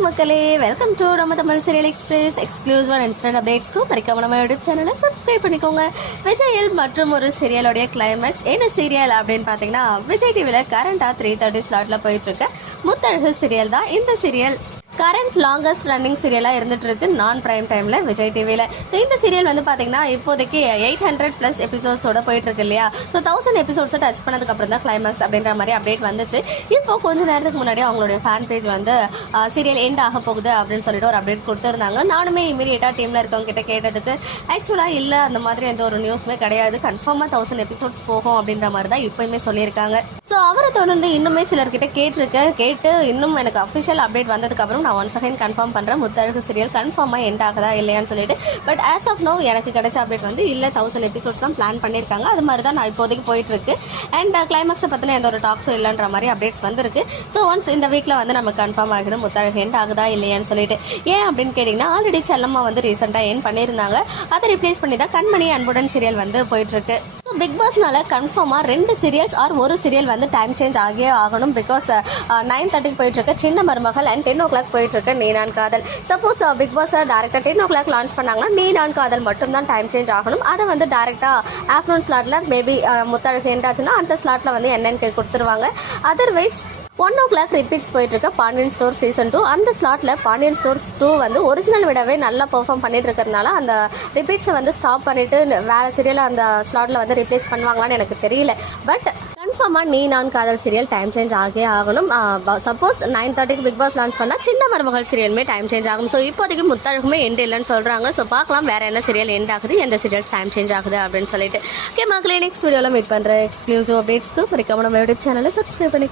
மக்களே welcome to நம்ம Tamil serial express exclusive and instant அப்டேட்ஸ்க்கு மறக்காம நம்ம யூடியூப் சேனலை சப்ஸ்கிரைப் பண்ணிக்கோங்க. விஜயில் மற்றும் ஒரு சீரியலோடைய கிளைமேக்ஸ் என்ன சீரியல் அப்படின்னு பார்த்தீங்கன்னா விஜய் டிவியில் கரண்டாக த்ரீ தேர்ட்டி ஸ்லாட்டில் போயிட்டுருக்க முத்தழகு சீரியல் தான். இந்த சீரியல் கரண்ட் லாங்கஸ்ட் ரன்னிங் சீரியலாக இருந்துட்டு இருக்கு நான் பிரைம் டைமில் விஜய் டிவியில் ஸோ இந்த சீரியல் வந்து பார்த்தீங்கன்னா இப்போதைக்கு எயிட் ஹண்ட்ரட் ப்ளஸ் எபிசோட்ஸோட போயிட்டு இருக்கு இல்லையா? ஸோ தௌசண்ட் எபிசோட்ஸை டச் பண்ணதுக்கு அப்புறம் தான் கிளைமேக்ஸ் அப்படின்ற மாதிரி அப்டேட் வந்துச்சு. இப்போ கொஞ்ச நேரத்துக்கு முன்னாடி அவங்களுடைய ஃபேன் பேஜ் வந்து சீரியல் எண்ட் ஆக போகுது அப்படின்னு சொல்லிட்டு ஒரு அப்டேட் கொடுத்துருந்தாங்க. நானுமே இமீடியட்டாக டீமில் இருக்கவங்க கிட்ட கேட்டதுக்கு ஆக்சுவலாக இல்லை அந்த மாதிரி எந்த ஒரு நியூஸுமே கிடையாது. கன்ஃபார்மாக தௌசண்ட் எபிசோட்ஸ் போகும் அப்படின்ற மாதிரி தான் இப்போயுமே சொல்லியிருக்காங்க. ஸோ அவரை தொடர்ந்து இன்னுமே சிலர்கிட்ட கேட்டிருக்கேன். கேட்டு இன்னும் எனக்கு அஃபிஷியல் அப்டேட் வந்ததுக்கப்புறம் நான் நான் ஒன்ஸ் அகைன் கன்ஃபார்ம் பண்ணுறேன் முத்தழகு சீரியல் கன்ஃபார்மாக எண்ட் ஆகுதா இல்லையான்னு சொல்லிட்டு. பட் ஆஸ் ஆஃப் நோ எனக்கு கிடைச்ச அப்டேட் வந்து இல்லை தௌசண்ட் எபிசோட்ஸ் தான் பிளான் பண்ணியிருக்காங்க. அது மாதிரி தான் நான் இப்போதைக்கு போயிட்டுருக்கு. அண்ட் கிளைமேக்ஸை பற்றின எந்த ஒரு டாக்ஸும் இல்லைன்ற மாதிரி அப்டேட்ஸ் வந்திருக்கு. ஸோ ஒன்ஸ் இந்த வீக்கில் வந்து நம்ம கன்ஃபார்ம் ஆகிடும் முத்தழகு எண்ட் ஆகுதா இல்லையான்னு சொல்லிட்டு. ஏன் அப்படின்னு கேட்டிங்கன்னா ஆல்ரெடி செல்லம்மா வந்து ரீசெண்டாக என் பண்ணியிருந்தாங்க. அதை ரிப்ளேஸ் பண்ணி தான் கண்மணி அன்புடன் சீரியல் வந்து போயிட்டுருக்கு. பிக் பாஸ்னால கன்ஃபார்மாக ரெண்டு சீரியல்ஸ் ஆர் ஒரு சீரியல் வந்து டைம் சேஞ்ச் ஆகியே ஆகணும். பிகாஸ் நைன் தேர்ட்டிக்கு போயிட்டு இருக்க சின்ன மருமகள் அண்ட் டென் ஓ கிளாக் போயிட்டு இருக்க நீ நான் காதல் சப்போஸ் பிக் பாஸ் டேரெக்டாக டென் ஓ கிளாக் லான்ச் பண்ணாங்கன்னா நீ நான் காதல் மட்டும் தான் டைம் சேஞ்ச் ஆகணும். அதை வந்து டேரெக்டாக ஆஃப்டர்நூன் ஸ்லாட்டில் மேபி முத்தழகு எண்டாச்சுன்னா அந்த ஸ்லாட்டில் வந்து என்னன்னு கொடுத்துருவாங்க. Otherwise one o'clock repeats போயிட்டு இருக்க பாண்டியன் ஸ்டோர் சீசன் டூ அந்த ஸ்லாட்ல பாண்டியன் ஸ்டோர்ஸ் டூ வந்து ஒரிஜினல் விடவே நல்லா பெர்ஃபார்ம் பண்ணிட்டு இருக்கிறதுனால அந்த ரிப்பீட்ஸை வந்து ஸ்டாப் பண்ணிட்டு வேற சீரியல் அந்த ஸ்லாட்ல வந்து ரிப்ளேஸ் பண்ணுவாங்களான்னு எனக்கு தெரியல. பட் கன்ஃபார்மாக நீ நான் காதல் சீரியல் டைம் சேஞ்ச் ஆகே ஆகணும். சப்போஸ் நைன் தேர்ட்டிக்கு பிக் பாஸ் லான்ச் பண்ணால் சின்ன மருமகள் சீரியலுமே டைம் சேஞ்ச் ஆகும். ஸோ இப்போதைக்கு முத்தழகுமே எண்ட் இல்லைன்னு சொல்கிறாங்க ஸோ பார்க்கலாம் வேறு என்ன சீரியல் எண்ட் ஆகுது எந்த சீரியல்ஸ் டைம் சேஞ்ச் ஆகுது அப்படின்னு சொல்லிட்டு. ஓகே மக்களே நெக்ஸ்ட் வீடியோவில் மீட் பண்ணுறேன் எக்ஸ்க்ளூசிவ் அப்டேட்ஸ்க்கு மறக்காம நம்ம யூடியூப் சேனலை சப்ஸ்கிரைப் பண்ணிக்கோ.